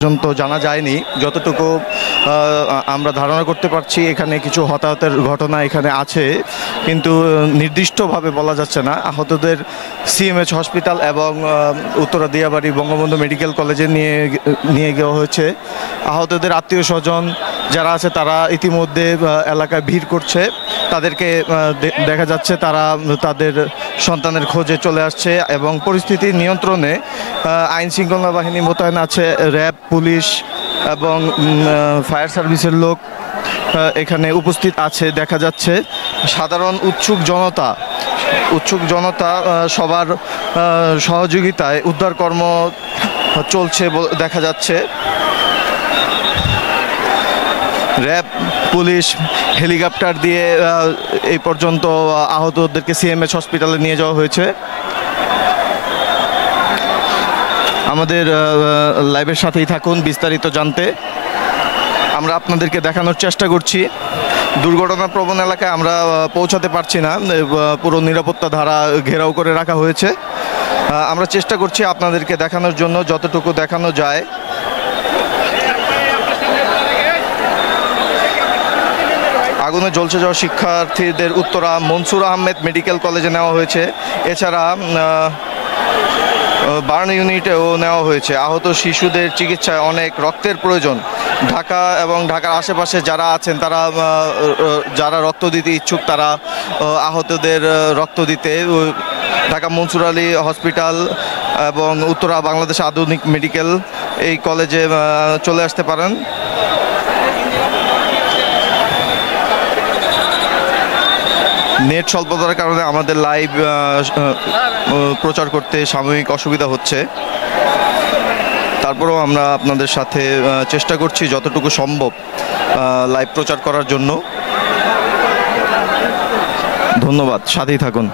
পর্যন্ত জানা যায়নি। যতটুকু আমরা ধারণা করতে পারছি এখানে কিছু হতাহতের ঘটনা এখানে আছে, কিন্তু নির্দিষ্টভাবে বলা যাচ্ছে না। আহতদের সিএমএইচ হসপিটাল এবং উত্তরা দিয়াবাড়ি বঙ্গবন্ধু মেডিকেল কলেজে নিয়ে যাওয়া হয়েছে। আহতদের আত্মীয় স্বজন যারা আছে তারা ইতিমধ্যে এলাকায় ভিড় করছে। তাদেরকে দেখা যাচ্ছে তারা তাদের সন্তানের খোঁজে চলে আসছে এবং পরিস্থিতি নিয়ন্ত্রণে আইন শৃঙ্খলা বাহিনী মোতায়েন আছে, র্যাব, পুলিশ এবং ফায়ার সার্ভিসের লোক এখানে উপস্থিত আছে দেখা যাচ্ছে। সাধারণ উৎসুক জনতা সবার সহযোগিতায় উদ্ধারকর্ম চলছে দেখা যাচ্ছে। র্যাব, পুলিশ, হেলিকপ্টার দিয়ে এই পর্যন্ত আহতদেরকে সিএমএইচ হসপিটালে নিয়ে যাওয়া হয়েছে। আমাদের লাইভের সাথেই থাকুন বিস্তারিত জানতে। আমরা আপনাদেরকে দেখানোর চেষ্টা করছি। দুর্ঘটনা প্রবণ এলাকায় আমরা পৌঁছাতে পারছি না, পুরো নিরাপত্তা ধারা ঘেরাও করে রাখা হয়েছে। আমরা চেষ্টা করছি আপনাদেরকে দেখানোর জন্য যতটুকু দেখানো যায়। আগুনে জ্বলছে যাওয়া শিক্ষার্থীদের উত্তরা মনসুর আহমেদ মেডিকেল কলেজে নেওয়া হয়েছে। এছাড়া বার্ন ইউনিটেও নেওয়া হয়েছে। আহত শিশুদের চিকিৎসায় অনেক রক্তের প্রয়োজন। ঢাকা এবং ঢাকার আশেপাশে যারা আছেন তারা যারা রক্ত দিতে ইচ্ছুক তারা আহতদের রক্ত দিতে ঢাকা মনসুর আলী হসপিটাল এবং উত্তরা বাংলাদেশ আধুনিক মেডিকেল এই কলেজে চলে আসতে পারেন। নেট স্বল্পতার কারণে আমাদের লাইভ প্রচার করতে সাময়িক অসুবিধা হচ্ছে, তারপরেও আমরা আপনাদের সাথে চেষ্টা করছি যতটুকু সম্ভব লাইভ প্রচার করার জন্য। ধন্যবাদ, সাথেই থাকুন।